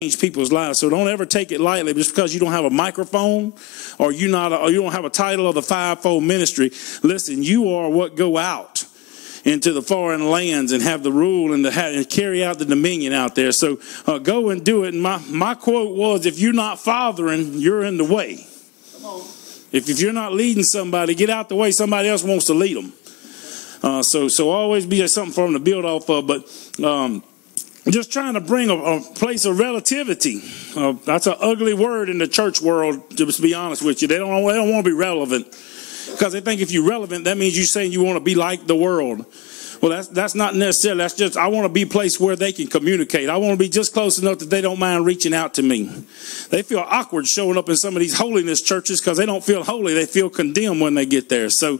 change people's lives. So don't ever take it lightly just because you don't have a microphone or you don't have a title of the fivefold ministry. Listen, you are what go out into the foreign lands and have the rule and carry out the dominion out there. So go and do it. And my quote was, if you're not fathering, you're in the way. Come on. If you're not leading somebody, get out the way. Somebody else wants to lead them. So always be something for them to build off of. But just trying to bring a place of relativity. That's an ugly word in the church world, to be honest with you. They don't want to be relevant. Because they think if you're relevant, that means you're saying you want to be like the world. Well, that's not necessarily. That's just, I want to be a place where they can communicate. I want to be just close enough that they don't mind reaching out to me. They feel awkward showing up in some of these holiness churches because they don't feel holy. They feel condemned when they get there. So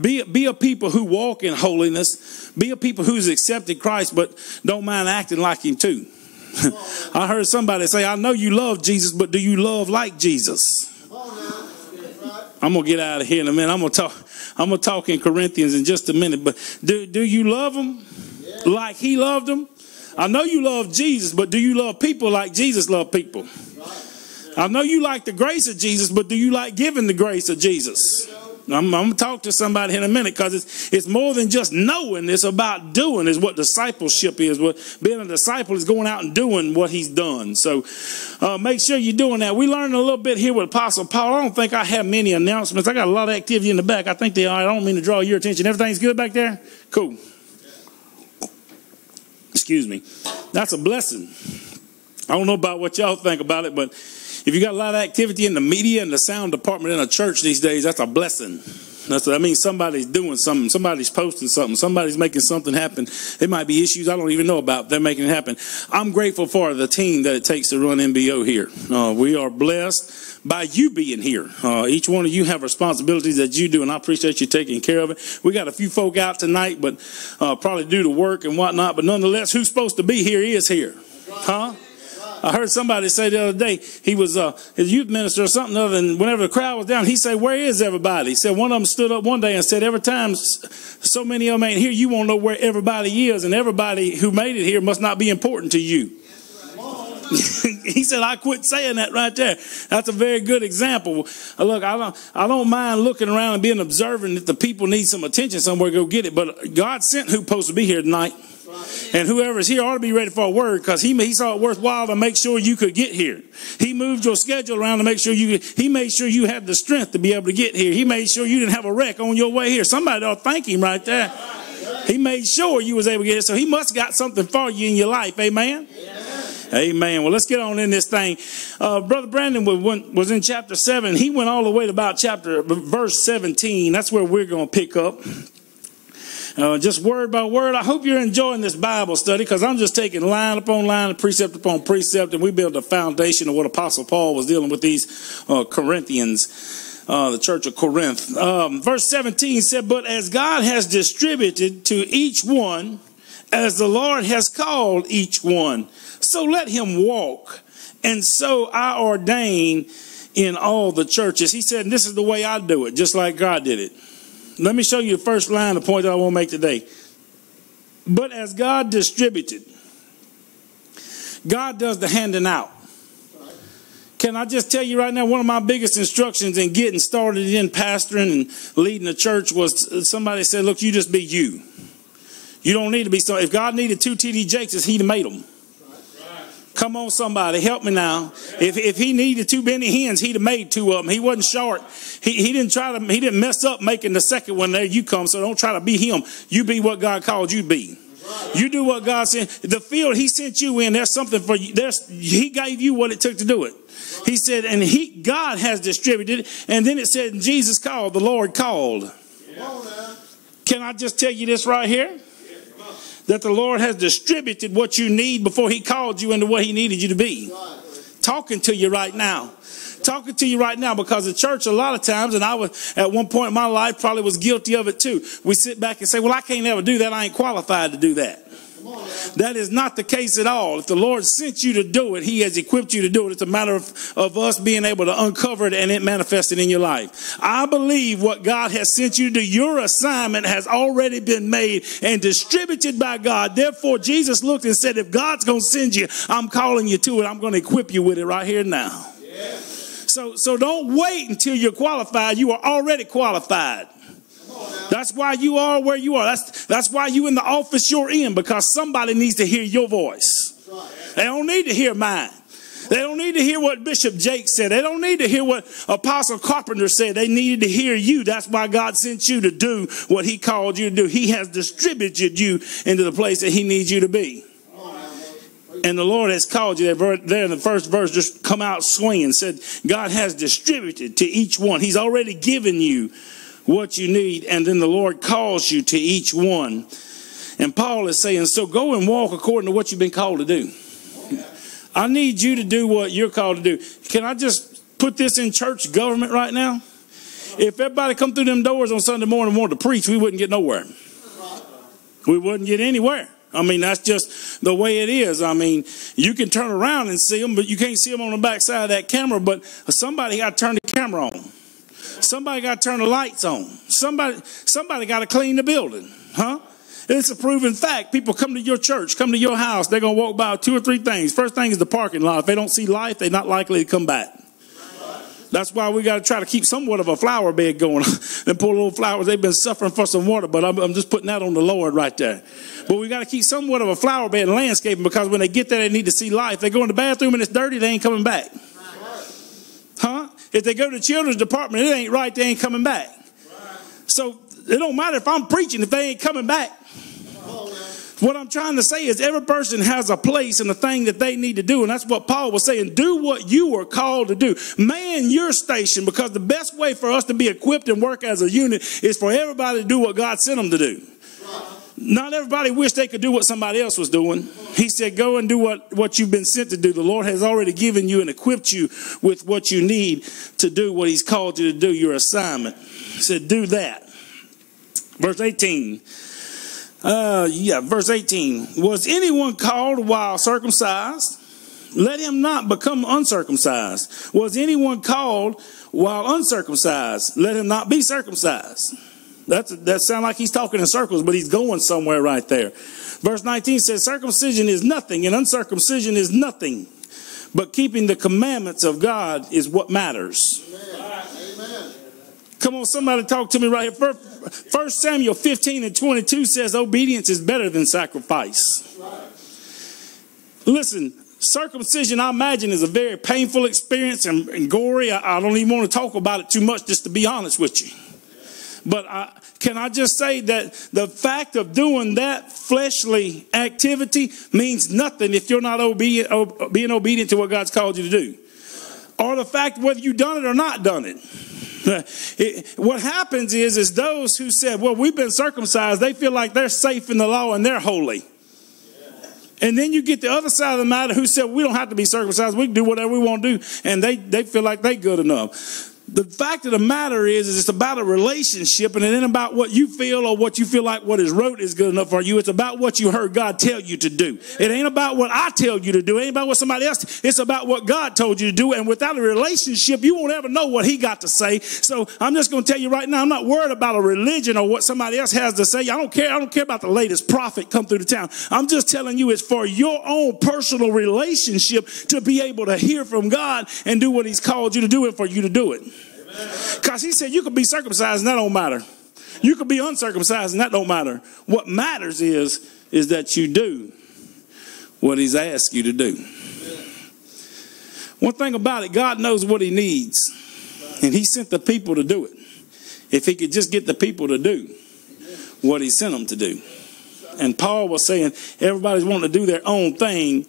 be a people who walk in holiness. Be a people who's accepted Christ, but don't mind acting like him too. I heard somebody say, I know you love Jesus, but do you love like Jesus? I'm going to get out of here in a minute. I'm going to talk in Corinthians in just a minute. But do you love them like he loved them? I know you love Jesus, but do you love people like Jesus loved people? I know you like the grace of Jesus, but do you like giving the grace of Jesus? I'm going to talk to somebody in a minute because it's more than just knowing. It's about doing is what discipleship is. What being a disciple is going out and doing what he's done. So make sure you're doing that. We learned a little bit here with Apostle Paul. I don't think I have many announcements. I got a lot of activity in the back. I think they are. I don't mean to draw your attention. Everything's good back there? Cool. Excuse me. That's a blessing. I don't know about what y'all think about it, but if you got a lot of activity in the media and the sound department in a church these days, that's a blessing. That means somebody's doing something. Somebody's posting something. Somebody's making something happen. It might be issues I don't even know about. They're making it happen. I'm grateful for the team that it takes to run NBO here. We are blessed by you being here. Each one of you have responsibilities that you do, and I appreciate you taking care of it. We got a few folk out tonight, but probably do the work and whatnot. But nonetheless, who's supposed to be here is here. Huh? I heard somebody say the other day, he was his youth minister or something other than whenever the crowd was down, he said, where is everybody? He said one of them stood up one day and said, every time so many of them ain't here, you won't know where everybody is, and everybody who made it here must not be important to you. He said, I quit saying that right there. That's a very good example. Look, I don't mind looking around and being observant. If the people need some attention somewhere, go get it. But God sent who's supposed to be here tonight. And whoever's here ought to be ready for a word, because he saw it worthwhile to make sure you could get here. He moved your schedule around to make sure he made sure you had the strength to be able to get here. He made sure you didn't have a wreck on your way here. Somebody ought to thank him right there. He made sure you was able to get here. So he must have got something for you in your life. Amen? Amen. Well, let's get on in this thing. Brother Brandon was in chapter 7. He went all the way to about verse 17. That's where we're going to pick up. Just word by word. I hope you're enjoying this Bible study, because I'm just taking line upon line, precept upon precept, and we build a foundation of what Apostle Paul was dealing with these Corinthians, the church of Corinth. Verse 17 said, but as God has distributed to each one, as the Lord has called each one, so let him walk. And so I ordain in all the churches. He said, and this is the way I do it, just like God did it. Let me show you the first line, the point that I want to make today. But as God distributed, God does the handing out. Can I just tell you right now, one of my biggest instructions in getting started in pastoring and leading a church was somebody said, look, you just be you. You don't need to be so. If God needed 2 T.D. Jakes, he'd have made them. Come on, somebody, help me now. If he needed 2 Benny Hinn's, he'd have made 2 of them. He wasn't short. He didn't mess up making the second one. There you come. So don't try to be him. You be what God called you to be. You do what God said. The field he sent you in, there's something for you. He gave you what it took to do it. He said, and God has distributed. And then it said, Jesus called, the Lord called. Can I just tell you this right here? That the Lord has distributed what you need before he called you into what he needed you to be. Talking to you right now. Talking to you right now, because the church a lot of times, and I was at one point in my life probably was guilty of it too. We sit back and say, well, I can't ever do that. I ain't qualified to do that. That is not the case at all. If the Lord sent you to do it, he has equipped you to do it. It's a matter of us being able to uncover it and it manifested in your life. I believe what God has sent you to do, your assignment has already been made and distributed by God. Therefore, Jesus looked and said, if God's going to send you, I'm calling you to it. I'm going to equip you with it right here now. Yeah. So don't wait until you're qualified. You are already qualified. That's why you are where you are. That's why you in the office you're in, because somebody needs to hear your voice. They don't need to hear mine. They don't need to hear what Bishop Jake said. They don't need to hear what Apostle Carpenter said. They needed to hear you. That's why God sent you to do what he called you to do. He has distributed you into the place that he needs you to be. And the Lord has called you. There in the first verse, just come out swinging. Said God has distributed to each one. He's already given you what you need, and then the Lord calls you to each one. And Paul is saying, so go and walk according to what you've been called to do. I need you to do what you're called to do. Can I just put this in church government right now? If everybody come through them doors on Sunday morning and wanted to preach, we wouldn't get nowhere. We wouldn't get anywhere. I mean, that's just the way it is. I mean, you can turn around and see them, but you can't see them on the back side of that camera. But somebody got to turn the camera on. Somebody got to turn the lights on. Somebody got to clean the building. Huh? It's a proven fact. People come to your church, come to your house. They're going to walk by 2 or 3 things. First thing is the parking lot. If they don't see life, they're not likely to come back. That's why we got to try to keep somewhat of a flower bed going. And poor little flowers, they've been suffering for some water, but I'm just putting that on the Lord right there. But we got to keep somewhat of a flower bed and landscaping, because when they get there, they need to see life. They go in the bathroom and it's dirty, they ain't coming back. Huh? If they go to the children's department, it ain't right, they ain't coming back. So it don't matter if I'm preaching if they ain't coming back. What I'm trying to say is every person has a place and a thing that they need to do. And that's what Paul was saying. Do what you were called to do. Man your station, because the best way for us to be equipped and work as a unit is for everybody to do what God sent them to do. Not everybody wished they could do what somebody else was doing. He said, go and do what you've been sent to do. The Lord has already given you and equipped you with what you need to do what he's called you to do, your assignment. He said, do that. Verse 18. Verse 18. Was anyone called while circumcised? Let him not become uncircumcised. Was anyone called while uncircumcised? Let him not be circumcised. That sounds like he's talking in circles, but he's going somewhere right there. Verse 19 says, circumcision is nothing and uncircumcision is nothing, but keeping the commandments of God is what matters. Amen. Come on, somebody talk to me right here. 1 Samuel 15:22 says obedience is better than sacrifice. Listen, circumcision, I imagine, is a very painful experience and gory. I don't even want to talk about it too much, just to be honest with you. But can I just say that the fact of doing that fleshly activity means nothing if you're not being obedient to what God's called you to do. Or the fact whether you've done it or not done it. What happens is those who said, well, we've been circumcised, they feel like they're safe in the law and they're holy. And then you get the other side of the matter who said, we don't have to be circumcised. We can do whatever we want to do. And they feel like they're good enough. The fact of the matter is it's about a relationship, and it ain't about what you feel or what you feel like what is wrote is good enough for you. It's about what you heard God tell you to do. It ain't about what I tell you to do. It ain't about what somebody else. It's about what God told you to do. And without a relationship, you won't ever know what he got to say. So I'm just going to tell you right now, I'm not worried about a religion or what somebody else has to say. I don't care. I don't care about the latest prophet come through the town. I'm just telling you it's for your own personal relationship to be able to hear from God and do what he's called you to do and for you to do it. Because he said you could be circumcised and that don't matter. You could be uncircumcised and that don't matter. What matters is that you do what he's asked you to do. One thing about it, God knows what he needs. And he sent the people to do it. If he could just get the people to do what he sent them to do. And Paul was saying everybody's wanting to do their own thing.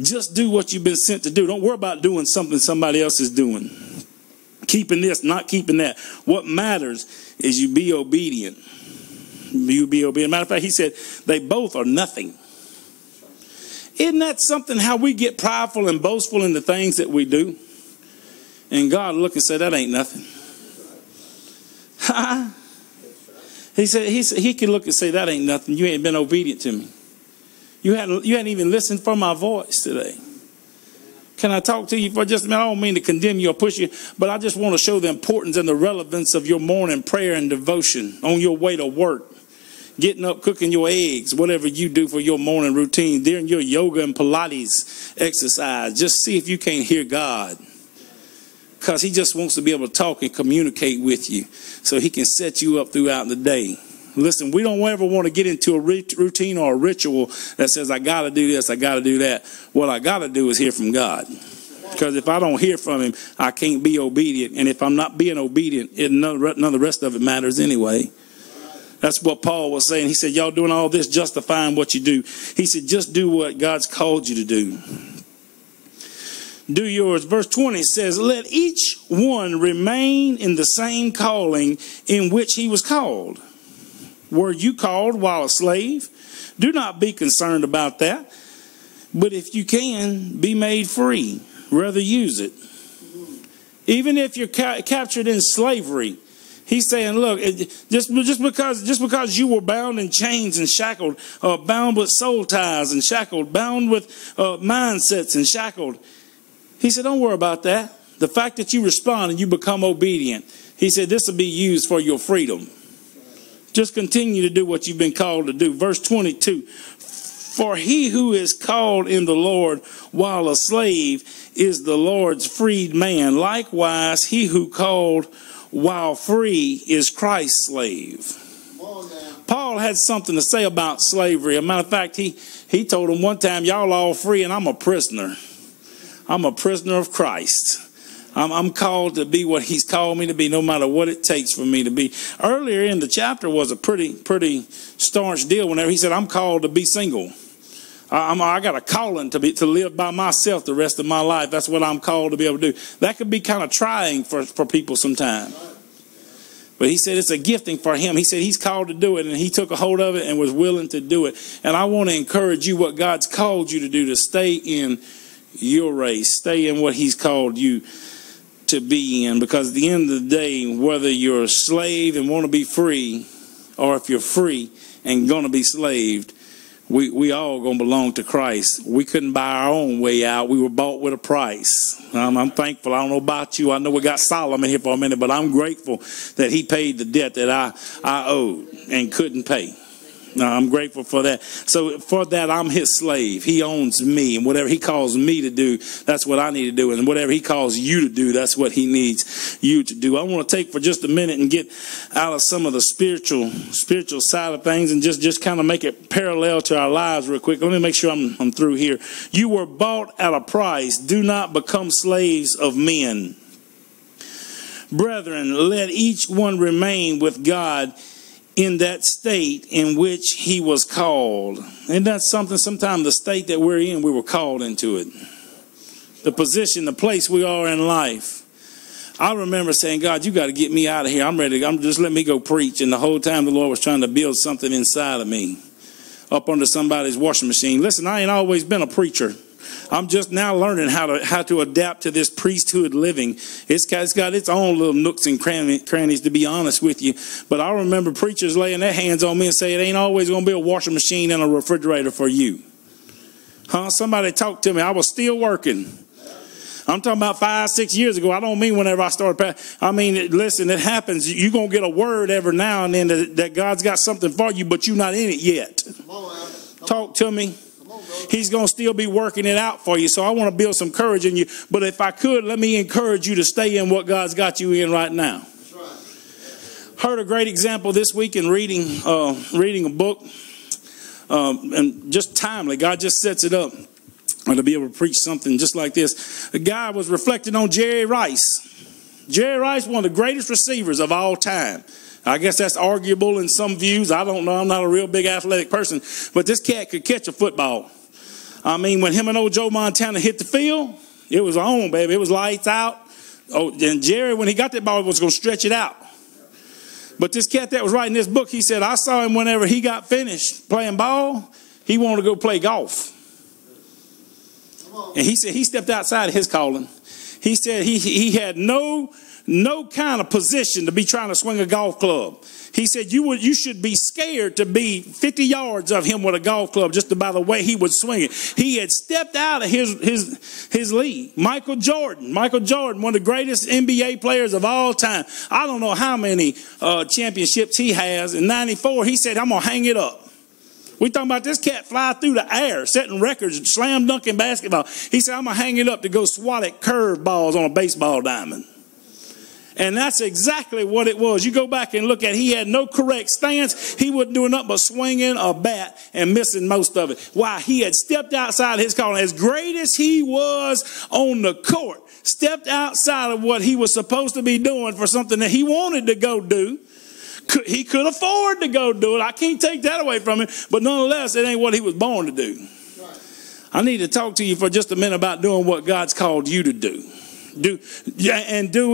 Just do what you've been sent to do. Don't worry about doing something somebody else is doing. Keeping this, not keeping that. What matters is you be obedient. You be obedient. Matter of fact, he said they both are nothing. Isn't that something how we get prideful and boastful in the things that we do? And God look and say, that ain't nothing. He said he can look and say, that ain't nothing. You ain't been obedient to me. You hadn't even listened for my voice today. Can I talk to you for just a minute? I don't mean to condemn you or push you, but I just want to show the importance and the relevance of your morning prayer and devotion on your way to work. Getting up, cooking your eggs, whatever you do for your morning routine, during your yoga and Pilates exercise. Just see if you can't hear God. Because he just wants to be able to talk and communicate with you so he can set you up throughout the day. Listen, we don't ever want to get into a routine or a ritual that says, I got to do this, I got to do that. What I got to do is hear from God. Because if I don't hear from him, I can't be obedient. And if I'm not being obedient, none of the rest of it matters anyway. That's what Paul was saying. He said, y'all doing all this justifying what you do. He said, just do what God's called you to do. Do yours. Verse 20 says, let each one remain in the same calling in which he was called. Were you called while a slave? Do not be concerned about that. But if you can, be made free. Rather use it. Even if you're captured in slavery, he's saying, look, just because you were bound in chains and shackled, bound with soul ties and shackled, bound with mindsets and shackled, he said, don't worry about that. The fact that you respond and you become obedient, he said, this will be used for your freedom. Just continue to do what you've been called to do. Verse 22, for he who is called in the Lord while a slave is the Lord's freed man. Likewise, he who called while free is Christ's slave. Paul had something to say about slavery. As a matter of fact, he told him one time, y'all all free and I'm a prisoner. I'm a prisoner of Christ. I'm called to be what he's called me to be, no matter what it takes for me to be. Earlier in the chapter was a pretty staunch deal whenever he said, I'm called to be single. I got a calling to live by myself the rest of my life. That's what I'm called to be able to do. That could be kind of trying for people sometimes. But he said it's a gifting for him. He said he's called to do it, and he took a hold of it and was willing to do it. And I want to encourage you, what God's called you to do, to stay in your race. Stay in what he's called you to be in. Because at the end of the day, whether you're a slave and want to be free, or if you're free and going to be slaved, we all going to belong to Christ. We couldn't buy our own way out. We were bought with a price. I'm thankful. I don't know about you. I know we got Solomon here for a minute, but I'm grateful that he paid the debt that I owed and couldn't pay. I'm grateful for that. So for that, I'm his slave. He owns me, and whatever he calls me to do, that's what I need to do. And whatever he calls you to do, that's what he needs you to do. I want to take for just a minute and get out of some of the spiritual side of things and just kind of make it parallel to our lives real quick. Let me make sure I'm through here. You were bought at a price. Do not become slaves of men. Brethren, let each one remain with God in that state in which he was called. And that's something, sometimes the state that we're in, we were called into it. The position, the place we are in life. I remember saying, God, you got to get me out of here. I'm ready. Just let me go preach. And the whole time the Lord was trying to build something inside of me up under somebody's washing machine. Listen, I ain't always been a preacher. I'm just now learning how to adapt to this priesthood living. It's got its own little nooks and crannies, to be honest with you. But I remember preachers laying their hands on me and saying, it ain't always going to be a washing machine and a refrigerator for you. Somebody talked to me. I was still working. I'm talking about 5-6 years ago. I don't mean whenever I started. I mean, listen, it happens. You're going to get a word every now and then that God's got something for you, but you're not in it yet. Talk to me. He's going to still be working it out for you. So I want to build some courage in you. But if I could, let me encourage you to stay in what God's got you in right now. That's right. Heard a great example this week in reading a book. And just timely, God just sets it up to be able to preach something just like this. A guy was reflecting on Jerry Rice. Jerry Rice, one of the greatest receivers of all time. I guess that's arguable in some views. I don't know. I'm not a real big athletic person. But this cat could catch a football. I mean, when him and old Joe Montana hit the field, it was on, baby. It was lights out. Oh, and Jerry, when he got that ball, was going to stretch it out. But this cat that was writing this book, he said, I saw him whenever he got finished playing ball, he wanted to go play golf. And he said he stepped outside of his calling. He said he had no kind of position to be trying to swing a golf club. He said you should be scared to be 50 yards of him with a golf club just by the way he would swing it. He had stepped out of his league. Michael Jordan, one of the greatest NBA players of all time. I don't know how many championships he has. In 94, he said, I'm going to hang it up. We talking about this cat fly through the air, setting records, slam dunking basketball. He said, I'm going to hang it up to go swat at curved balls on a baseball diamond. And that's exactly what it was. You go back and look at it, he had no correct stance. He wasn't doing nothing but swinging a bat and missing most of it. Why? He had stepped outside his calling. As great as he was on the court, stepped outside of what he was supposed to be doing for something that he wanted to go do. He could afford to go do it. I can't take that away from him. But nonetheless, it ain't what he was born to do. I need to talk to you for just a minute about doing what God's called you to do. Do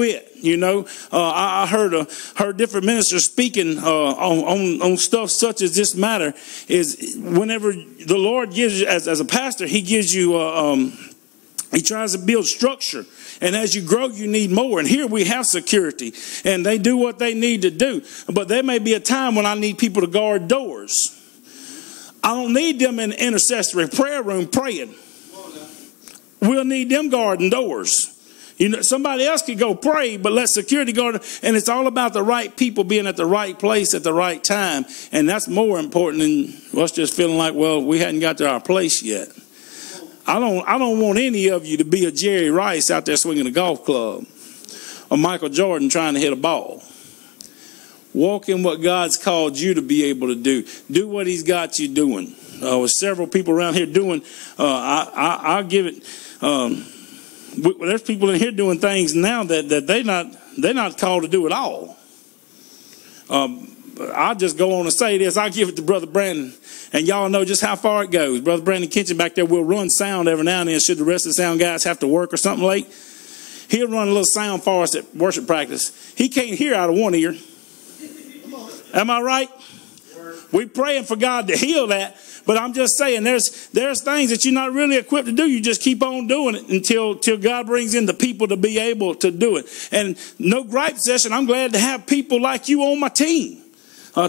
it. You know, I heard different ministers speaking on stuff such as this matter. Is whenever the Lord gives you, as a pastor, he gives you he tries to build structure, and as you grow you need more. And here we have security, and they do what they need to do. But there may be a time when I need people to guard doors. I don't need them in the intercessory prayer room praying. We'll need them guarding doors. You know, somebody else could go pray, but let security guard. And it's all about the right people being at the right place at the right time. And that's more important than us just feeling like, well, we hadn't got to our place yet. I don't want any of you to be a Jerry Rice out there swinging a golf club, or Michael Jordan trying to hit a ball. Walk in what God's called you to be able to do. Do what he's got you doing. With several people around here doing, I'll give it... there's people in here doing things now that they're not called to do at all. I'll just go on and say this. I'll give it to Brother Brandon, and y'all know just how far it goes. Brother Brandon Kitchen back there will run sound every now and then should the rest of the sound guys have to work or something late. He'll run a little sound for us at worship practice. He can't hear out of one ear. Am I right? We're praying for God to heal that. But I'm just saying there's things that you're not really equipped to do. You just keep on doing it until God brings in the people to be able to do it. And no gripe session. I'm glad to have people like you on my team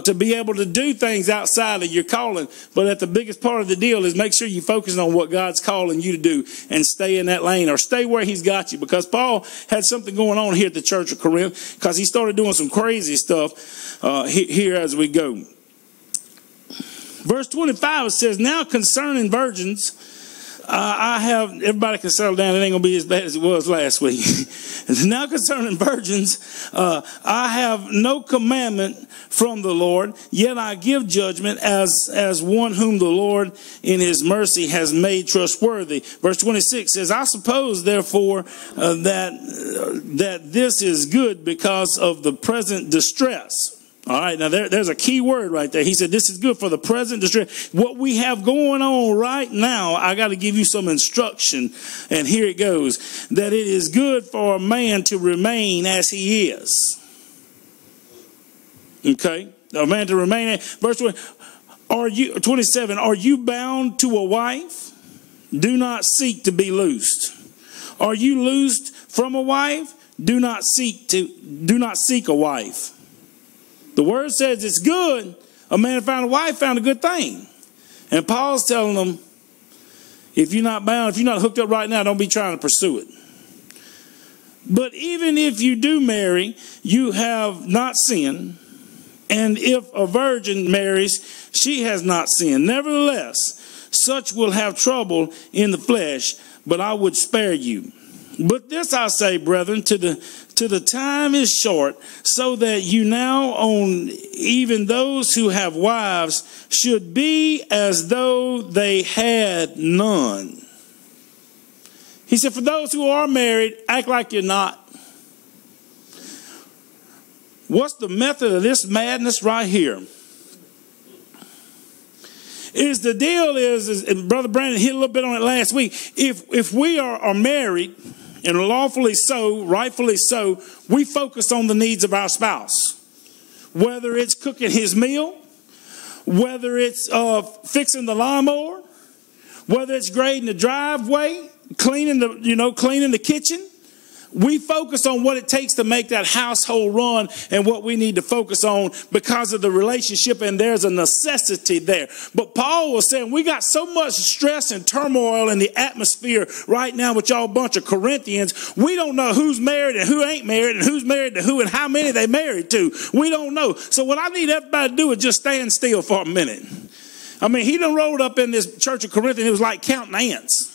to be able to do things outside of your calling. But at the biggest part of the deal is make sure you focus on what God's calling you to do and stay in that lane or stay where he's got you. Because Paul had something going on here at the church of Corinth because he started doing some crazy stuff here as we go. Verse 25, it says, now concerning virgins, I have, everybody can settle down. It ain't going to be as bad as it was last week. Now concerning virgins, I have no commandment from the Lord, yet I give judgment as one whom the Lord in his mercy has made trustworthy. Verse 26 says, I suppose therefore that this is good because of the present distress. All right, now there's a key word right there. He said, this is good for the present distress. What we have going on right now, I got to give you some instruction. And here it goes. That it is good for a man to remain as he is. Okay, a man to remain. Verse 27, are you bound to a wife? Do not seek to be loosed. Are you loosed from a wife? Do not seek a wife. The word says it's good. A man found a wife, found a good thing. And Paul's telling them, if you're not bound, if you're not hooked up right now, don't be trying to pursue it. But even if you do marry, you have not sinned. And if a virgin marries, she has not sinned. Nevertheless, such will have trouble in the flesh, but I would spare you. But this I say, brethren, to the time is short, so that you now own even those who have wives should be as though they had none. He said, for those who are married, act like you're not. What's the method of this madness right here? The deal is, and Brother Brandon hit a little bit on it last week, if we are married, and lawfully so, rightfully so, we focus on the needs of our spouse. Whether it's cooking his meal, whether it's fixing the lawnmower, whether it's grading the driveway, cleaning the kitchen, We focus on what it takes to make that household run and what we need to focus on because of the relationship, and there's a necessity there. But Paul was saying we got so much stress and turmoil in the atmosphere right now with y'all bunch of Corinthians. We don't know who's married and who ain't married and who's married to who and how many they married to. We don't know. So what I need everybody to do is just stand still for a minute. I mean, he done rolled up in this church of Corinth and it was like counting ants.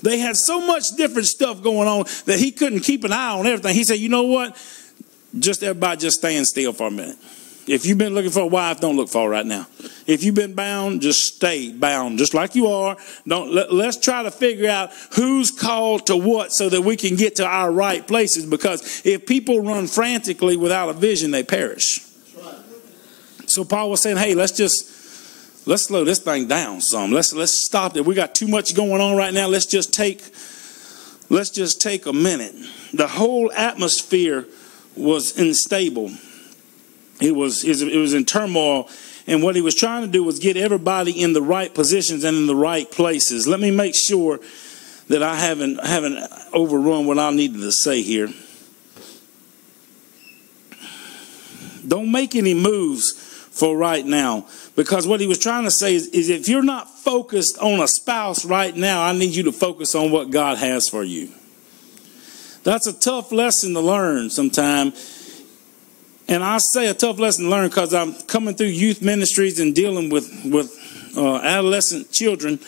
They had so much different stuff going on that he couldn't keep an eye on everything. He said, you know what? Just everybody just stand still for a minute. If you've been looking for a wife, don't look for her right now. If you've been bound, just stay bound, just like you are. Let's try to figure out who's called to what so that we can get to our right places. Because if people run frantically without a vision, they perish. So Paul was saying, hey, let's slow this thing down some. Let's stop it. We got too much going on right now. Let's just take a minute. The whole atmosphere was unstable. It was in turmoil, and what he was trying to do was get everybody in the right positions and in the right places. Let me make sure that I haven't overrun what I needed to say here. Don't make any moves for right now, because what he was trying to say is if you're not focused on a spouse right now, I need you to focus on what God has for you. That's a tough lesson to learn sometime. And I say a tough lesson to learn because I'm coming through youth ministries and dealing with adolescent children.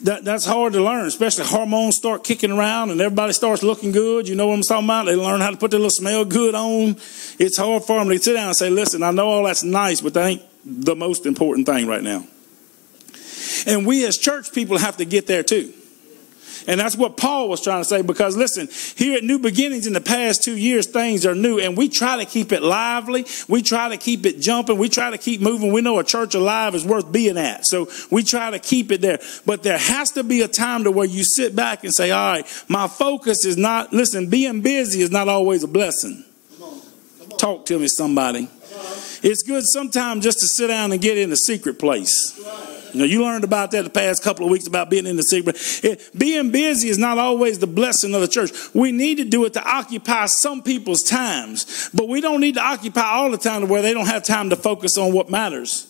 That's hard to learn, especially hormones start kicking around and everybody starts looking good. You know what I'm talking about? They learn how to put their little smell good on. It's hard for them to sit down and say, listen, I know all that's nice, but that ain't the most important thing right now. And we as church people have to get there too. And that's what Paul was trying to say, because listen, here at New Beginnings in the past 2 years, things are new, and we try to keep it lively. We try to keep it jumping. We try to keep moving. We know a church alive is worth being at, so we try to keep it there. But there has to be a time to where you sit back and say, all right, my focus is not, listen, being busy is not always a blessing. Come on. Talk to me, somebody. It's good sometimes just to sit down and get in a secret place. You know, you learned about that the past couple of weeks about being in the secret. Being busy is not always the blessing of the church. We need to do it to occupy some people's times, but we don't need to occupy all the time to where they don't have time to focus on what matters.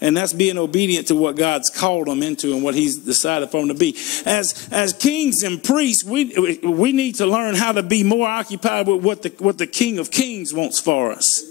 And that's being obedient to what God's called them into and what he's decided for them to be. As kings and priests, we need to learn how to be more occupied with what the King of Kings wants for us.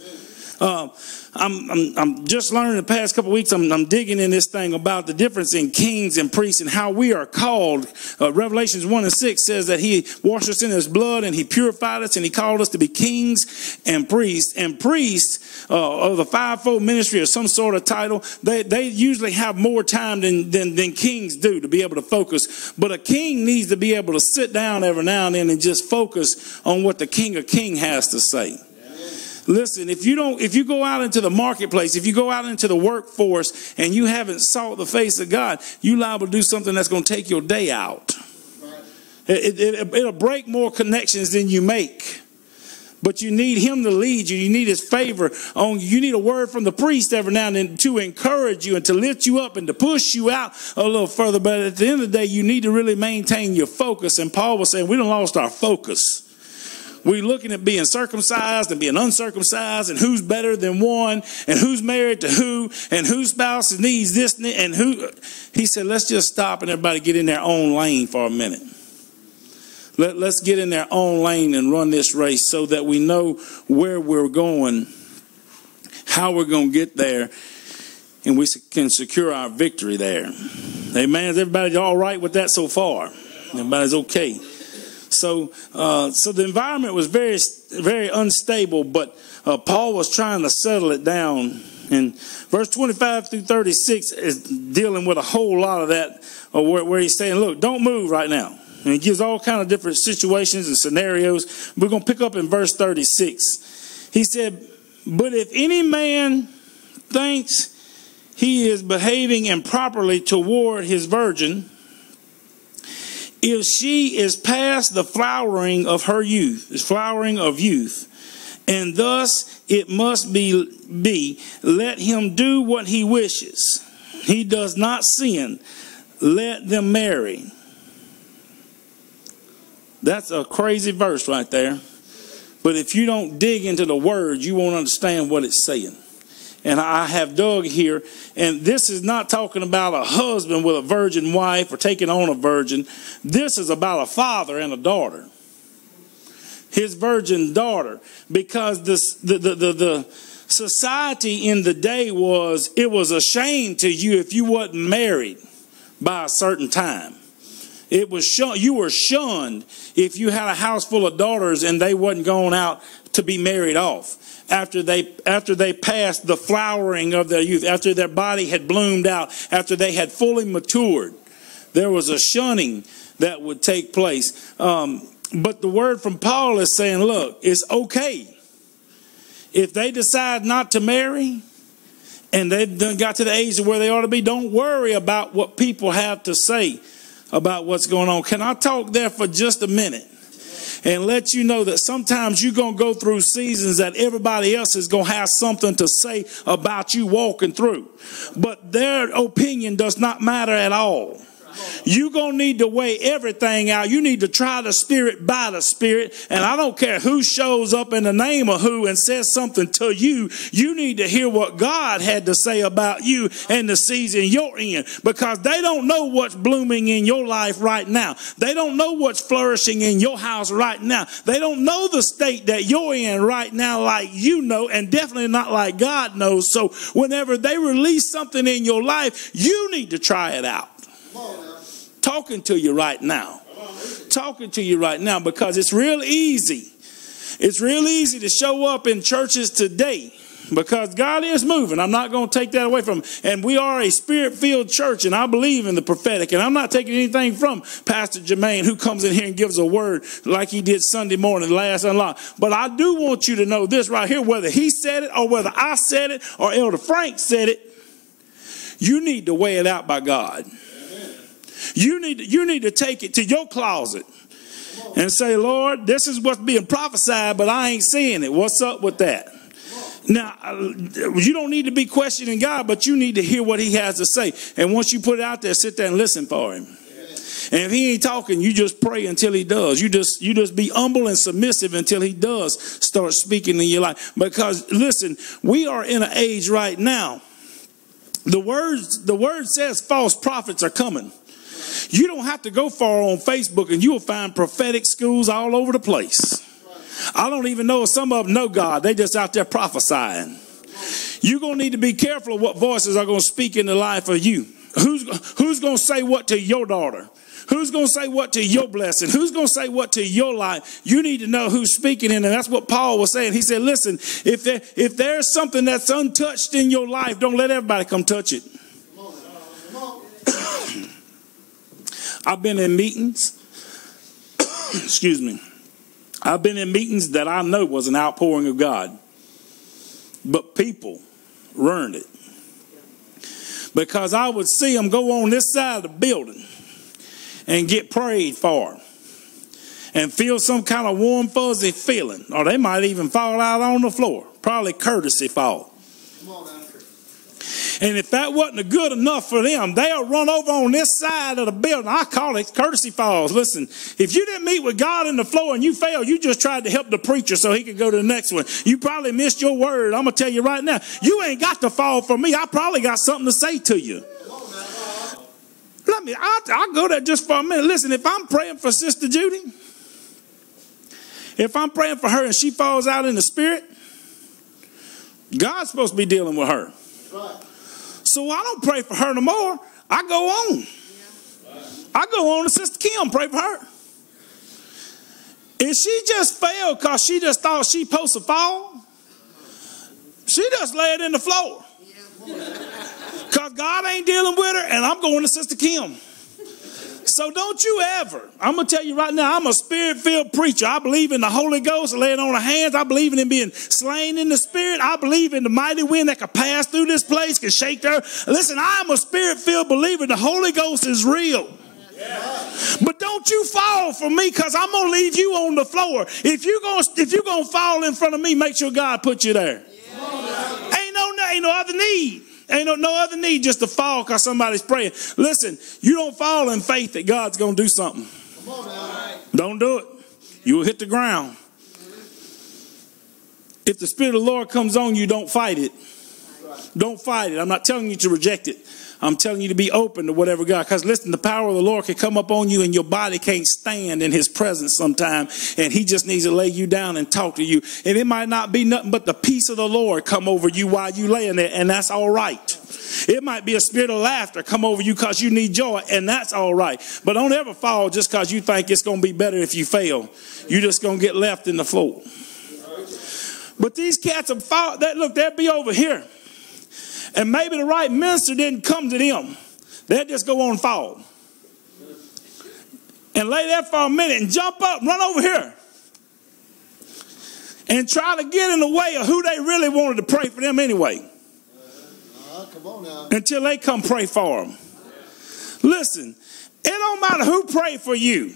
I'm just learning the past couple of weeks. I'm digging in this thing about the difference in kings and priests and how we are called. Revelations 1:6 says that he washed us in his blood and he purified us and he called us to be kings and priests. And priests of the fivefold ministry or some sort of title, they usually have more time than kings do to be able to focus. But a king needs to be able to sit down every now and then and just focus on what the King of Kings has to say. Listen, if you go out into the marketplace, if you go out into the workforce and you haven't sought the face of God, you liable to do something that's going to take your day out. It'll break more connections than you make. But you need him to lead you. You need his favor on you. You need a word from the priest every now and then to encourage you and to lift you up and to push you out a little further. But at the end of the day, you need to really maintain your focus. And Paul was saying, we done lost our focus. We're looking at being circumcised and being uncircumcised and who's better than one and who's married to who and whose spouse needs this and who. He said, let's just stop and everybody get in their own lane for a minute. Let's get in their own lane and run this race so that we know where we're going, how we're going to get there, and we can secure our victory there. Amen. Is everybody all right with that so far? Everybody's okay. So the environment was very, very unstable, but Paul was trying to settle it down. And verse 25 through 36 is dealing with a whole lot of that, where he's saying, look, don't move right now. And he gives all kind of different situations and scenarios. We're going to pick up in verse 36. He said, but if any man thinks he is behaving improperly toward his virgin, if she is past the flowering of her youth, and thus it must be, let him do what he wishes. He does not sin. Let them marry. That's a crazy verse right there. But if you don't dig into the word, you won't understand what it's saying. And I have dug here, and this is not talking about a husband with a virgin wife or taking on a virgin. This is about a father and a daughter. His virgin daughter. Because the society in the day was, it was a shame to you if you wasn't married by a certain time. It was you were shunned if you had a house full of daughters and they wasn't going out to be married off after they passed the flowering of their youth, after their body had bloomed out, after they had fully matured. There was a shunning that would take place. But the word from Paul is saying, look, it's okay if they decide not to marry and they've done got to the age of where they ought to be. Don't worry about what people have to say about what's going on. Can I talk there for just a minute and let you know that sometimes you're going to go through seasons that everybody else is going to have something to say about you walking through, but their opinion does not matter at all. You're going to need to weigh everything out. You need to try the spirit by the spirit. And I don't care who shows up in the name of who and says something to you. You need to hear what God had to say about you and the season you're in. Because they don't know what's blooming in your life right now. They don't know what's flourishing in your house right now. They don't know the state that you're in right now like you know, and definitely not like God knows. So whenever they release something in your life, you need to try it out. Talking to you right now. Talking to you right now, because it's real easy. It's real easy to show up in churches today because God is moving. I'm not going to take that away from him. And we are a spirit-filled church, and I believe in the prophetic. And I'm not taking anything from Pastor Jermaine, who comes in here and gives a word like he did Sunday morning, last unlock. But I do want you to know this right here, whether he said it or whether I said it or Elder Frank said it, you need to weigh it out by God. You need to take it to your closet and say, Lord, this is what's being prophesied, but I ain't seeing it. What's up with that? Now, you don't need to be questioning God, but you need to hear what he has to say. And once you put it out there, sit there and listen for him. And if he ain't talking, you just pray until he does. You just be humble and submissive until he does start speaking in your life. Because, listen, we are in an age right now. The word says false prophets are coming. You don't have to go far on Facebook and you will find prophetic schools all over the place. I don't even know if some of them know God. They just out there prophesying. You're going to need to be careful of what voices are going to speak in the life of you. Who's going to say what to your daughter? Who's going to say what to your blessing? Who's going to say what to your life? You need to know who's speaking in, and that's what Paul was saying. He said, listen, if there's something that's untouched in your life, don't let everybody come touch it. I've been in meetings, excuse me. I've been in meetings that I know was an outpouring of God, but people ruined it. Because I would see them go on this side of the building and get prayed for and feel some kind of warm, fuzzy feeling, or they might even fall out on the floor, probably courtesy fall. And if that wasn't good enough for them, they'll run over on this side of the building. I call it courtesy falls. Listen, if you didn't meet with God in the floor and you failed, you just tried to help the preacher so he could go to the next one. You probably missed your word. I'm going to tell you right now, you ain't got to fall for me. I probably got something to say to you. I'll go there just for a minute. Listen, if I'm praying for Sister Judy, if I'm praying for her and she falls out in the spirit, God's supposed to be dealing with her. So I don't pray for her no more. I go on. I go on to Sister Kim, pray for her. If she just failed because she just thought she supposed to fall, she just lay it in the floor. Because God ain't dealing with her, and I'm going to Sister Kim. So don't you ever, I'm going to tell you right now, I'm a spirit-filled preacher. I believe in the Holy Ghost, laying on the hands. I believe in being slain in the spirit. I believe in the mighty wind that can pass through this place, can shake the earth. Listen, I'm a spirit-filled believer. The Holy Ghost is real. Yeah. But don't you fall for me, because I'm going to leave you on the floor. If you're going to fall in front of me, make sure God put you there. Yeah. Ain't no other need. Ain't no other need just to fall because somebody's praying. Listen, you don't fall in faith that God's going to do something. Come on now. Don't do it. You will hit the ground. If the Spirit of the Lord comes on you, don't fight it. Don't fight it. I'm not telling you to reject it. I'm telling you to be open to whatever God. Because listen, the power of the Lord can come up on you and your body can't stand in his presence sometime. And he just needs to lay you down and talk to you. And it might not be nothing but the peace of the Lord come over you while you laying there. And that's all right. It might be a spirit of laughter come over you because you need joy. And that's all right. But don't ever fall just because you think it's going to be better if you fail. You're just going to get left in the floor. But these cats have fought. Look, they'll be over here. And maybe the right minister didn't come to them. They'll just go on and fall. And lay there for a minute and jump up, run over here. And try to get in the way of who they really wanted to pray for them anyway. Come on now. Until they come pray for them. Listen, it don't matter who prayed for you.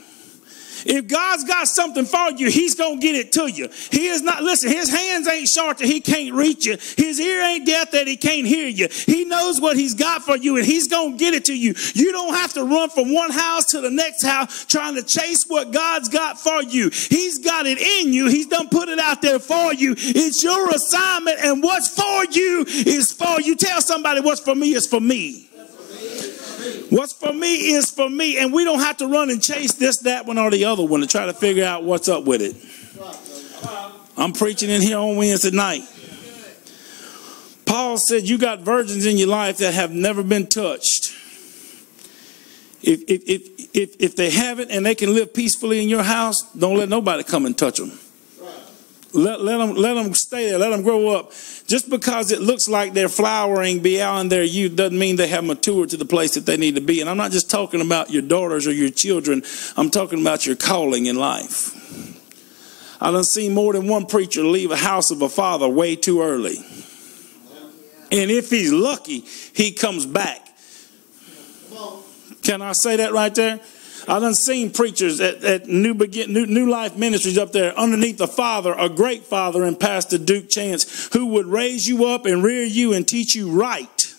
If God's got something for you, he's going to get it to you. He is not, listen, his hands ain't short that he can't reach you. His ear ain't deaf that he can't hear you. He knows what he's got for you and he's going to get it to you. You don't have to run from one house to the next house trying to chase what God's got for you. He's got it in you. He's done put it out there for you. It's your assignment, and what's for you is for you. Tell somebody what's for me is for me. What's for me is for me. And we don't have to run and chase this, that one, or the other one to try to figure out what's up with it. I'm preaching in here on Wednesday night. Paul said you got virgins in your life that have never been touched. If they haven't and they can live peacefully in your house, don't let nobody come and touch them. Let them stay there. Let them grow up. Just because it looks like they're flowering beyond their youth doesn't mean they have matured to the place that they need to be. And I'm not just talking about your daughters or your children. I'm talking about your calling in life. I done seen more than one preacher leave a house of a father way too early. And if he's lucky, he comes back. Can I say that right there? I done seen preachers at New Life Ministries up there underneath a father, a great father in Pastor Duke Chance, who would raise you up and rear you and teach you right.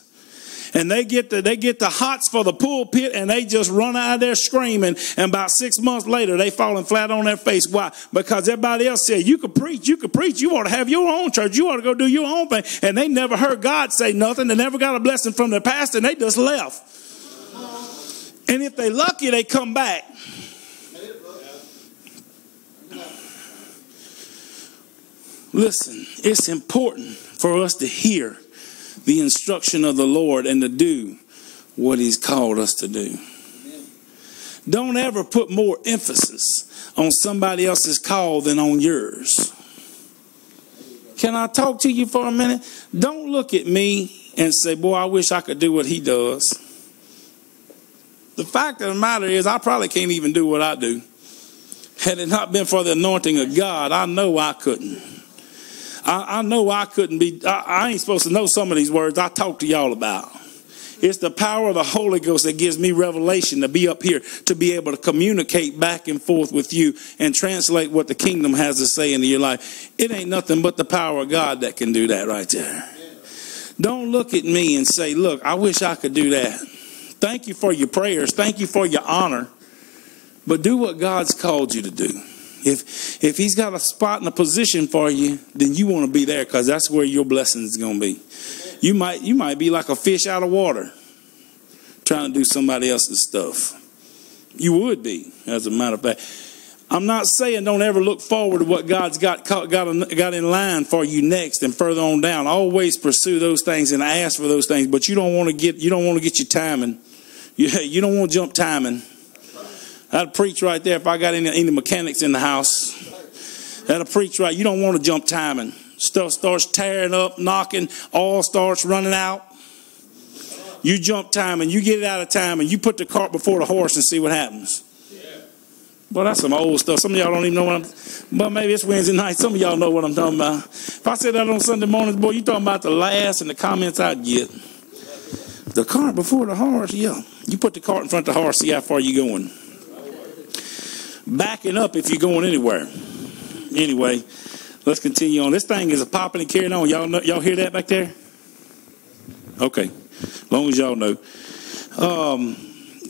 And they get the hots for the pulpit and they just run out of there screaming. And about 6 months later, they falling flat on their face. Why? Because everybody else said, you could preach. You ought to have your own church. You ought to go do your own thing. And they never heard God say nothing. They never got a blessing from their pastor and they just left. And if they lucky, they come back. Listen, it's important for us to hear the instruction of the Lord and to do what he's called us to do. Don't ever put more emphasis on somebody else's call than on yours. Can I talk to you for a minute? Don't look at me and say, boy, I wish I could do what he does. The fact of the matter is, I probably can't even do what I do. Had it not been for the anointing of God, I know I couldn't. I know I couldn't be. I ain't supposed to know some of these words I talk to y'all about. It's the power of the Holy Ghost that gives me revelation to be up here, to be able to communicate back and forth with you and translate what the kingdom has to say into your life. It ain't nothing but the power of God that can do that right there. Don't look at me and say, look, I wish I could do that. Thank you for your prayers. Thank you for your honor. But do what God's called you to do. If he's got a spot and a position for you, then you want to be there because that's where your blessing is going to be. You might be like a fish out of water trying to do somebody else's stuff. You would be, as a matter of fact. I'm not saying don't ever look forward to what God's got in line for you next and further on down. Always pursue those things and ask for those things, but you don't want to get your timing. You don't want to jump timing. I'd preach right there if I got any mechanics in the house. That'll preach right. You don't want to jump timing. Stuff starts tearing up, knocking, oil starts running out. You jump timing, you get it out of time, and you put the cart before the horse and see what happens. Well, that's some old stuff. Some of y'all don't even know what but maybe it's Wednesday night. Some of y'all know what I'm talking about. If I said that on Sunday mornings, boy, you talking about the laughs and the comments I'd get. The cart before the horse, yeah. You put the cart in front of the horse, see how far you're going. Backing up if you're going anywhere. Anyway, let's continue on. This thing is popping and carrying on. Y'all hear that back there? Okay, as long as y'all know.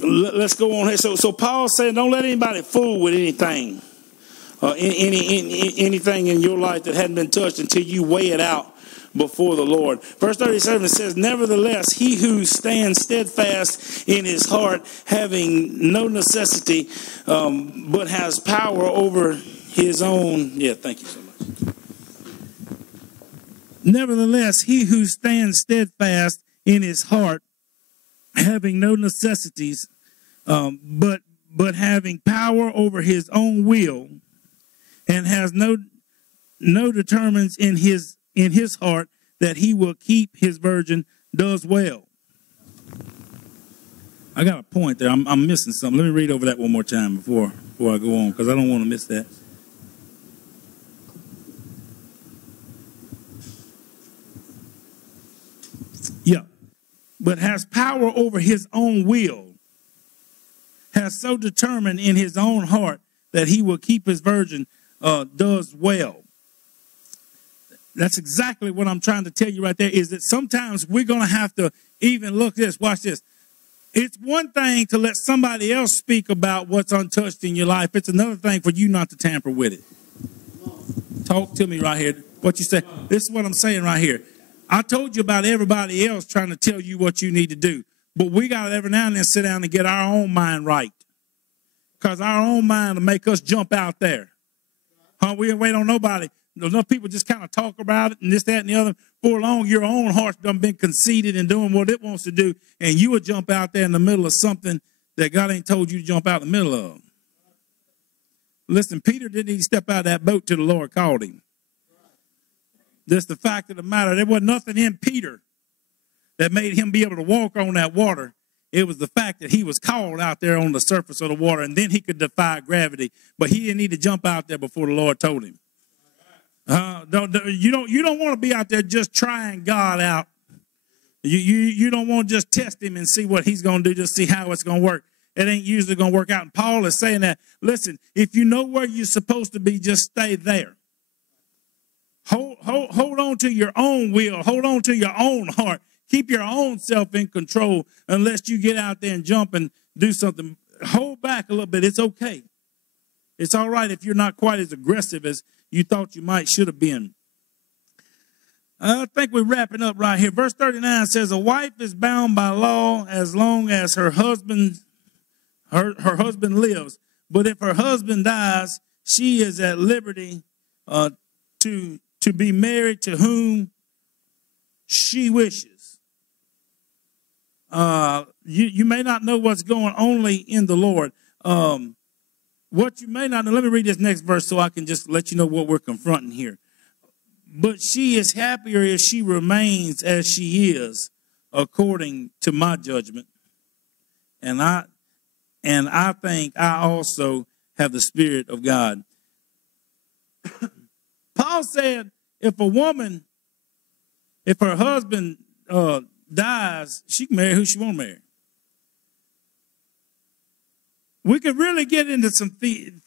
Let's go on here. So Paul said, don't let anybody fool with anything anything in your life that hadn't been touched until you weigh it out before the Lord. Verse 37 says, nevertheless, he who stands steadfast in his heart, having no necessity, but has power over his own. Yeah, thank you so much. Nevertheless, he who stands steadfast in his heart, having no necessities, but having power over his own will, and has no determines in his heart that he will keep his virgin, does well. I got a point there. I'm missing something. Let me read over that one more time before I go on, because I don't want to miss that. Yeah. But has power over his own will, has so determined in his own heart that he will keep his virgin, does well. That's exactly what I'm trying to tell you right there, is that sometimes we're going to have to even look this. Watch this. It's one thing to let somebody else speak about what's untouched in your life. It's another thing for you not to tamper with it. Talk to me right here. What you say? This is what I'm saying right here. I told you about everybody else trying to tell you what you need to do. But we got to every now and then sit down and get our own mind right. Because our own mind will make us jump out there. We ain't wait on nobody. Enough people just kind of talk about it and this, that, and the other. For long, your own heart's done been conceited and doing what it wants to do. And you would jump out there in the middle of something that God ain't told you to jump out in the middle of. Listen, Peter didn't even step out of that boat till the Lord called him. That's the fact of the matter. There wasn't nothing in Peter that made him be able to walk on that water. It was the fact that he was called out there on the surface of the water, and then he could defy gravity. But he didn't need to jump out there before the Lord told him. You don't want to be out there just trying God out. You don't want to just test him and see what he's going to do, just see how it's going to work. It ain't usually going to work out. And Paul is saying that, listen, if you know where you're supposed to be, just stay there. Hold on to your own will. Hold on to your own heart. Keep your own self in control unless you get out there and jump and do something. Hold back a little bit. It's okay. It's all right if you're not quite as aggressive as you thought you should have been. I think we're wrapping up right here. Verse 39 says, a wife is bound by law as long as her husband lives. But if her husband dies, she is at liberty to be married to whom she wishes. You may not know what's going on in the Lord. What you may not know, let me read this next verse so I can just let you know what we're confronting here. But she is happier if she remains as she is, according to my judgment. And I think I also have the Spirit of God. Paul said, if her husband dies, she can marry who she want to marry. We could really get into some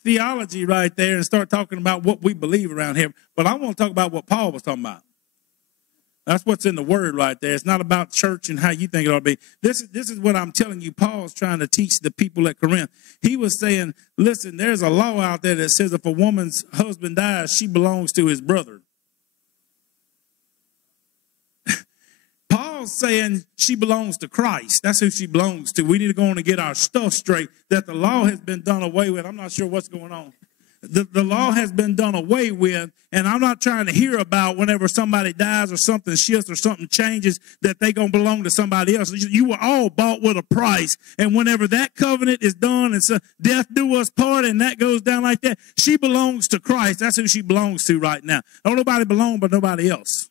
theology right there and start talking about what we believe around here. But I want to talk about what Paul was talking about. That's what's in the word right there. It's not about church and how you think it ought to be. This is what I'm telling you. Paul's trying to teach the people at Corinth. He was saying, listen, there's a law out there that says if a woman's husband dies, she belongs to his brother. Paul's saying she belongs to Christ. That's who she belongs to. We need to go on and get our stuff straight, that the law has been done away with. I'm not sure what's going on. The law has been done away with, and I'm not trying to hear about whenever somebody dies or something shifts or something changes that they going to belong to somebody else. You were all bought with a price, and whenever that covenant is done and so death do us part and that goes down like that, she belongs to Christ. That's who she belongs to right now. Don't nobody belong but nobody else.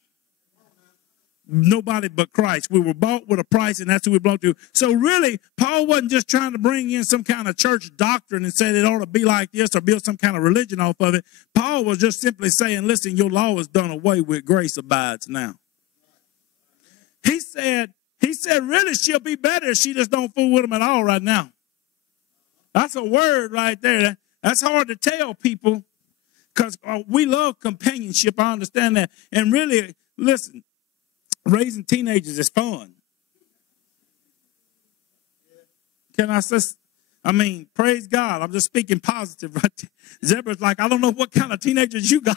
Nobody but Christ. We were bought with a price, and that's who we belong to. So really, Paul wasn't just trying to bring in some kind of church doctrine and say it ought to be like this or build some kind of religion off of it. Paul was just simply saying, listen, your law is done away with. Grace abides now. He said, really, she'll be better if she just don't fool with him at all right now. That's a word right there. That's hard to tell people because we love companionship. I understand that. And really, listen, raising teenagers is fun. Can I say, I mean, praise God. I'm just speaking positive right there. Zebra's like, I don't know what kind of teenagers you got.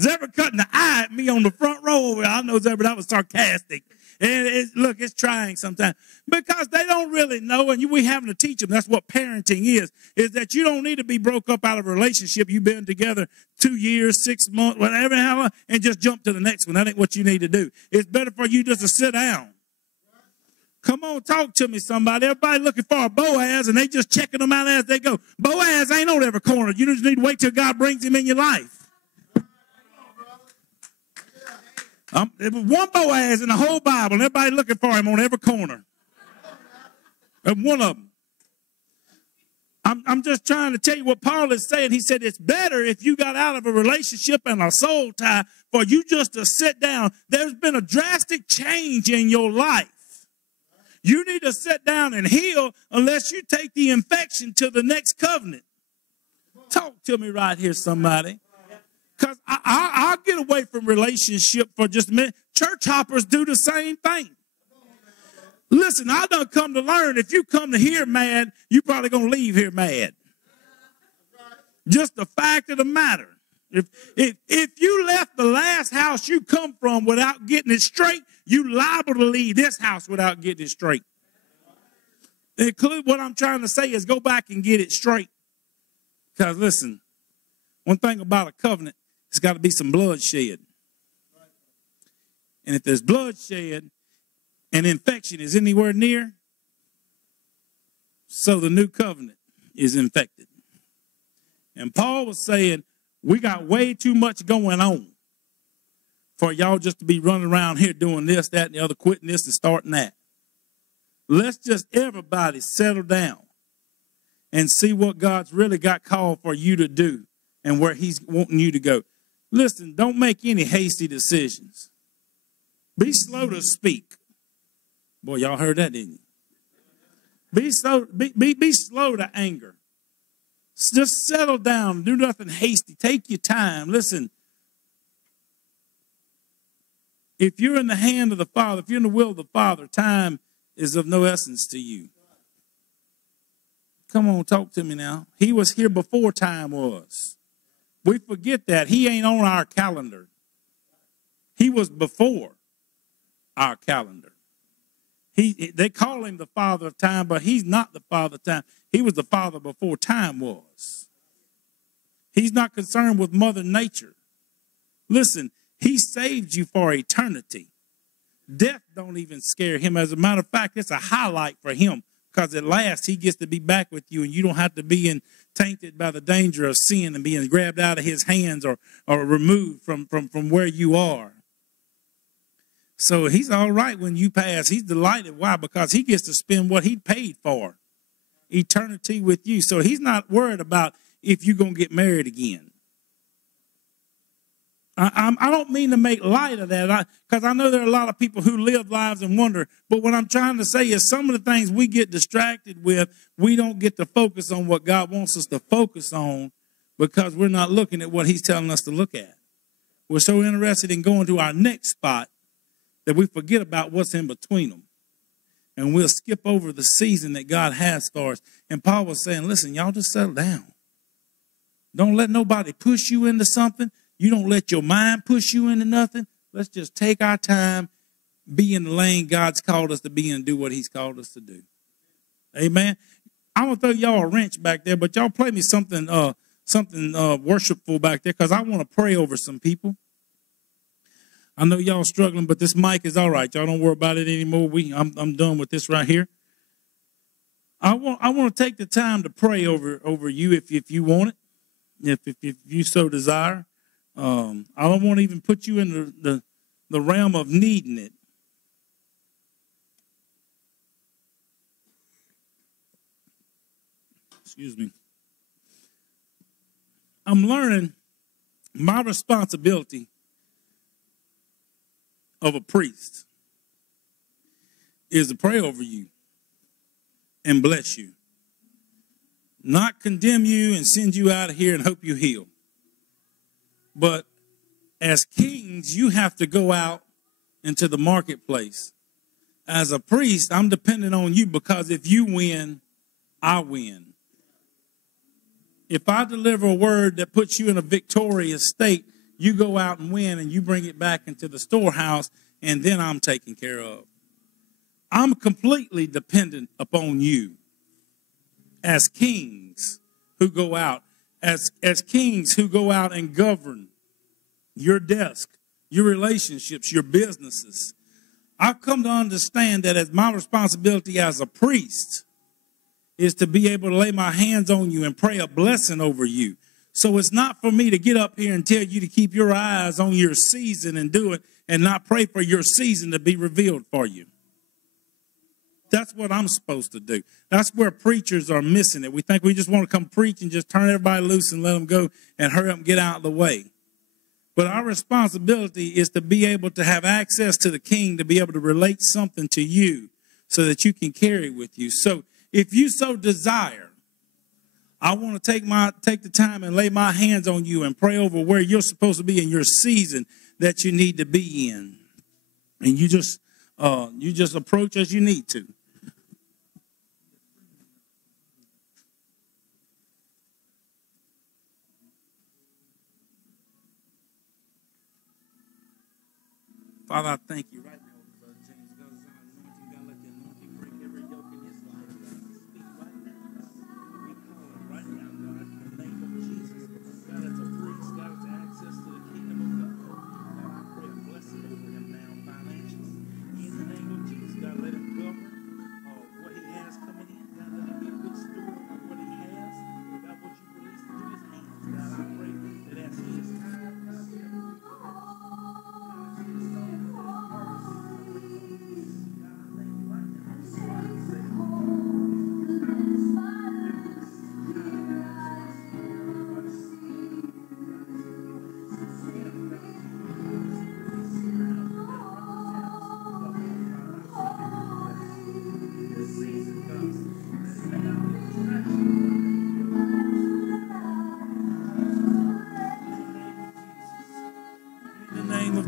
Zebra cutting the eye at me on the front row. I know, Zebra, that was sarcastic. And look, it's trying sometimes because they don't really know, and we having to teach them. That's what parenting is that you don't need to be broke up out of a relationship. You've been together 2 years, 6 months, whatever, and just jump to the next one. That ain't what you need to do. It's better for you just to sit down. Come on, talk to me, somebody. Everybody looking for a Boaz, and they just checking them out as they go. Boaz ain't on every corner. You just need to wait till God brings him in your life. There was one Boaz in the whole Bible, and everybody looking for him on every corner. And one of them. I'm just trying to tell you what Paul is saying. He said it's better if you got out of a relationship and a soul tie for you just to sit down. There's been a drastic change in your life. You need to sit down and heal unless you take the infection to the next covenant. Talk to me right here, somebody. Because I'll get away from relationship for just a minute. Church hoppers do the same thing. Listen, I done come to learn if you come to here mad, you probably going to leave here mad. Just the fact of the matter. If you left the last house you come from without getting it straight, you liable to leave this house without getting it straight. Include what I'm trying to say is go back and get it straight. Because listen, one thing about a covenant, it's got to be some bloodshed. And if there's bloodshed and infection is anywhere near, so the new covenant is infected. And Paul was saying, we got way too much going on for y'all just to be running around here doing this, that, and the other, quitting this and starting that. Let's just everybody settle down and see what God's really got called for you to do and where he's wanting you to go. Listen, don't make any hasty decisions. Be slow to speak. Boy, y'all heard that, didn't you? Be slow to anger. Just settle down. Do nothing hasty. Take your time. Listen, if you're in the hand of the Father, if you're in the will of the Father, time is of no essence to you. Come on, talk to me now. He was here before time was. We forget that. He ain't on our calendar. He was before our calendar. They call him the Father of time, but he's not the Father of time. He was the Father before time was. He's not concerned with Mother Nature. Listen, he saved you for eternity. Death don't even scare him. As a matter of fact, it's a highlight for him because at last he gets to be back with you and you don't have to be tainted by the danger of sin and being grabbed out of his hands or removed from where you are. So he's all right when you pass. He's delighted. Why? Because he gets to spend what he paid for, eternity with you. So he's not worried about if you're going to get married again. I don't mean to make light of that because I know there are a lot of people who live lives and wonder. But what I'm trying to say is some of the things we get distracted with, we don't get to focus on what God wants us to focus on because we're not looking at what he's telling us to look at. We're so interested in going to our next spot that we forget about what's in between them. And we'll skip over the season that God has for us. And Paul was saying, listen, y'all just settle down. Don't let nobody push you into something. You don't let your mind push you into nothing. Let's just take our time, be in the lane God's called us to be and do what he's called us to do. Amen. I'm going to throw y'all a wrench back there, but y'all play me something worshipful back there because I want to pray over some people. I know y'all struggling, but this mic is all right. Y'all don't worry about it anymore. I'm done with this right here. I want to take the time to pray over you if you want it, if you so desire. I don't want to even put you in the realm of needing it. Excuse me. I'm learning my responsibility of a priest is to pray over you and bless you. Not condemn you and send you out of here and hope you heal. But as kings, you have to go out into the marketplace As a priest, I'm dependent on you, because if you win, I win. If I deliver a word that puts you in a victorious state, you go out and win, and you bring it back into the storehouse, and then I'm taken care of. I'm completely dependent upon you as kings who go out, as kings who go out and govern your desk, your relationships, your businesses. I've come to understand that as my responsibility as a priest is to be able to lay my hands on you and pray a blessing over you. So it's not for me to get up here and tell you to keep your eyes on your season and do it, and not pray for your season to be revealed for you. That's what I'm supposed to do. That's where preachers are missing it. We think we just want to come preach and just turn everybody loose and let them go and hurry up and get out of the way. But our responsibility is to be able to have access to the king, to be able to relate something to you so that you can carry with you. So if you so desire, I want to take the time and lay my hands on you and pray over where you're supposed to be in your season that you need to be in. And you just approach as you need to. Father, I thank you right now, Brother James. God, is our anointing. God, let the anointing break every yoke in his life. God, speak right now, God. We call it right now, God, in the name of Jesus. God, as a priest, God, has access to the kingdom of God. God, I pray a blessing over him now financially. In the name of Jesus, God, let him govern what he has coming in. God, let him be a good steward of what he has. God, what you release into his hands. God, I pray that as he is tired, God,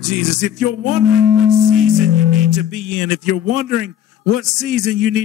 Jesus. If you're wondering what season you need to be in, if you're wondering what season you need